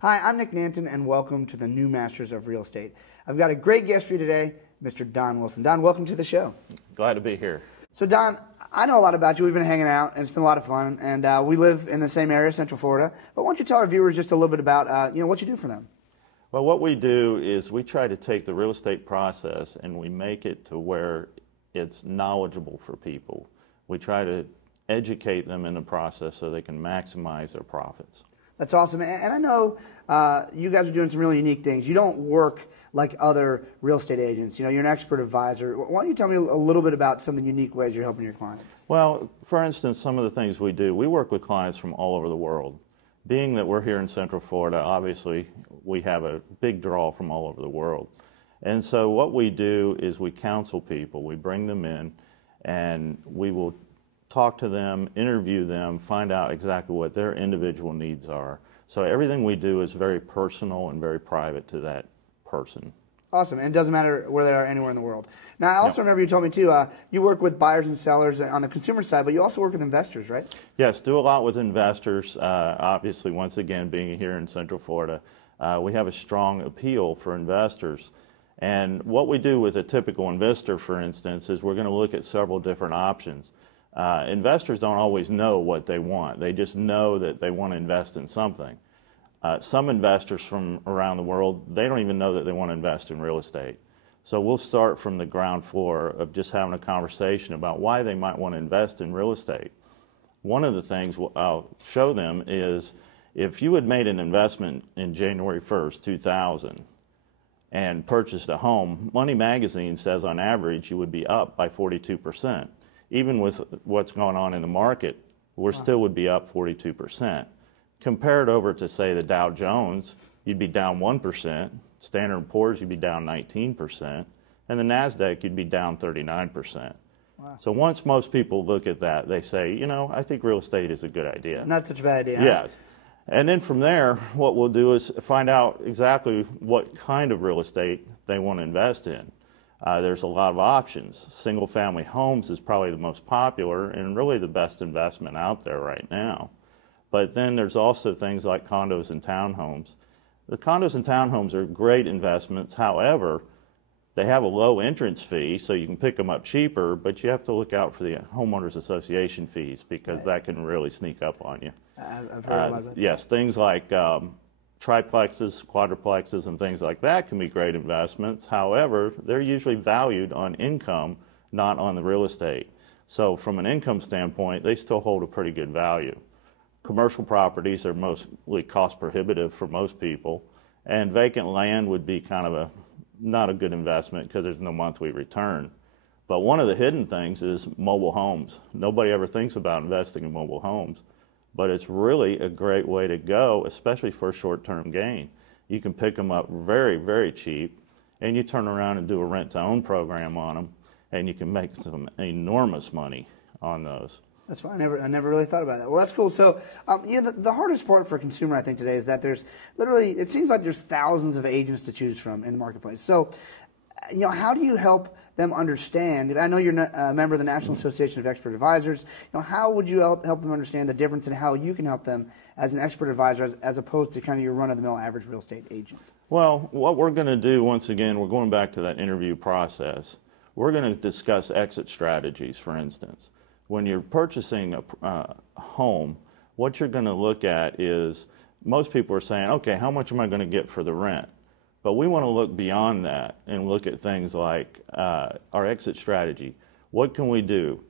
Hi, I'm Nick Nanton, and welcome to the New Masters of Real Estate. I've got a great guest for you today, Mr. Don Wilson. Don, welcome to the show. Glad to be here. So, Don, I know a lot about you. We've been hanging out, and it's been a lot of fun. And we live in the same area, Central Florida. But why don't you tell our viewers just a little bit about, what you do for them? Well, what we do is we try to take the real estate process and we make it to where it's knowledgeable for people. We try to educate them in the process so they can maximize their profits. That's awesome. And I know you guys are doing some really unique things. You don't work like other real estate agents. You're an expert advisor. Why don't you tell me a little bit about some of the unique ways you're helping your clients? Well, for instance, some of the things we do, we work with clients from all over the world. Being that we're here in Central Florida, obviously we have a big draw from all over the world. And so what we do is we counsel people. We bring them in and we will talk to them, interview them, find out exactly what their individual needs are. So everything we do is very personal and very private to that person. Awesome. And it doesn't matter where they are anywhere in the world. Now, I also remember you told me, too, you work with buyers and sellers on the consumer side, but you also work with investors, right? Yes, do a lot with investors. Obviously, once again, being here in Central Florida, we have a strong appeal for investors. And what we do with a typical investor, for instance, is we're going to look at several different options. Investors don't always know what they want. They just know that they want to invest in something. Some investors from around the world, they don't even know that they want to invest in real estate. So we'll start from the ground floor of just having a conversation about why they might want to invest in real estate. One of the things I'll show them is if you had made an investment in January 1st, 2000 and purchased a home, Money Magazine says on average you would be up by 42%. Even with what's going on in the market, we still would be up 42%. Compared over to, say, the Dow Jones, you'd be down 1%, Standard & Poor's, you'd be down 19%, and the NASDAQ, you'd be down 39%. Wow. So once most people look at that, they say, I think real estate is a good idea. Not such a bad idea. Yes. And then from there, what we'll do is find out exactly what kind of real estate they want to invest in. There's a lot of options. Single-family homes is probably the most popular and really the best investment out there right now. But then there's also things like condos and townhomes. The condos and townhomes are great investments. However, they have a low entrance fee, so you can pick them up cheaper, but you have to look out for the homeowners association fees because that can really sneak up on you. I've heard about that. Yes, things like triplexes, quadruplexes, and things like that can be great investments. However, they're usually valued on income, not on the real estate. So from an income standpoint, they still hold a pretty good value. Commercial properties are mostly cost prohibitive for most people, and vacant land would be kind of not a good investment because there's no monthly return. But one of the hidden things is mobile homes. Nobody ever thinks about investing in mobile homes, but it's really a great way to go, especially for a short-term gain. You can pick them up very, very cheap, and you turn around and do a rent-to-own program on them, and you can make some enormous money on those. That's fine. I never really thought about that. Well, that's cool. So, the hardest part for a consumer, I think, today is that there's literally, it seems like there's thousands of agents to choose from in the marketplace. So, how do you help them understand? I know you're a member of the National Association of Expert Advisors. How would you help them understand the difference in how you can help them as an expert advisor as opposed to kind of your run-of-the-mill average real estate agent? Well, what we're going to do, once again, we're going back to that interview process. We're going to discuss exit strategies, for instance. When you're purchasing a home, what you're going to look at is, most people are saying, okay, how much am I going to get for the rent? But we want to look beyond that and look at things like our exit strategy. What can we do?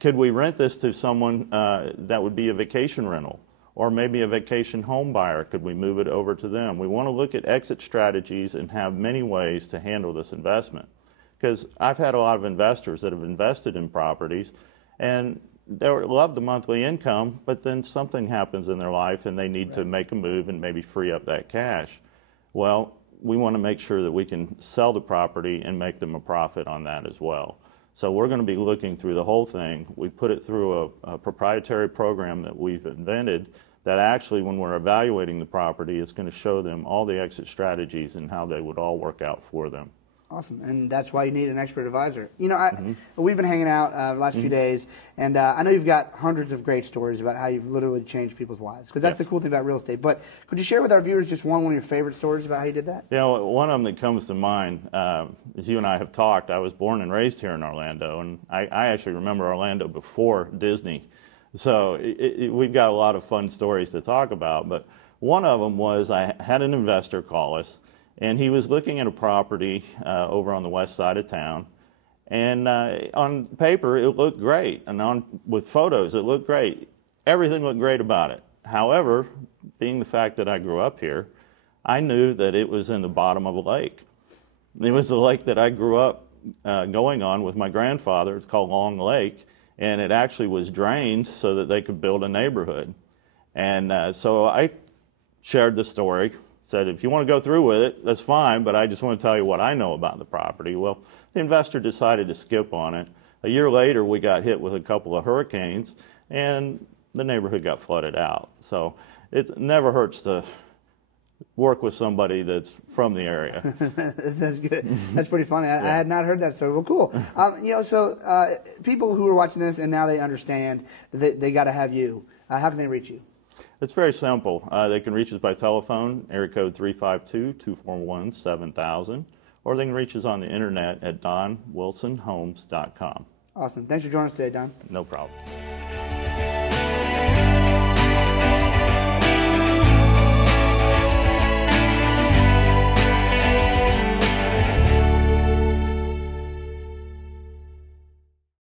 Could we rent this to someone that would be a vacation rental or maybe a vacation home buyer? Could we move it over to them? We want to look at exit strategies and have many ways to handle this investment. Because I've had a lot of investors that have invested in properties and they love the monthly income, but then something happens in their life and they need to make a move and maybe free up that cash. Well, we want to make sure that we can sell the property and make them a profit on that as well. So we're going to be looking through the whole thing. We put it through a proprietary program that we've invented that actually, when we're evaluating the property, is going to show them all the exit strategies and how they would all work out for them. Awesome, and that's why you need an expert advisor. You know, we've been hanging out the last few days, and I know you've got hundreds of great stories about how you've literally changed people's lives, because that's the cool thing about real estate. But could you share with our viewers just one of your favorite stories about how you did that? You know, one of them that comes to mind, as you and I have talked, I was born and raised here in Orlando, and I actually remember Orlando before Disney. So we've got a lot of fun stories to talk about, but one of them was I had an investor call us, and he was looking at a property over on the west side of town, and on paper it looked great, and with photos it looked great. Everything looked great about it. However, being the fact that I grew up here, I knew that it was in the bottom of a lake. It was the lake that I grew up going on with my grandfather. It's called Long Lake, and it actually was drained so that they could build a neighborhood. And so I shared the story. Said, if you want to go through with it, that's fine, but I just want to tell you what I know about the property. Well, the investor decided to skip on it. A year later, we got hit with a couple of hurricanes, and the neighborhood got flooded out. So it never hurts to work with somebody that's from the area. That's good. That's pretty funny. I had not heard that story. Well, cool. You know, so people who are watching this and now they understand that they got to have you. How can they reach you? It's very simple. They can reach us by telephone, area code 352-241-7000, or they can reach us on the internet at donwilsonhomes.com. Awesome. Thanks for joining us today, Don. No problem.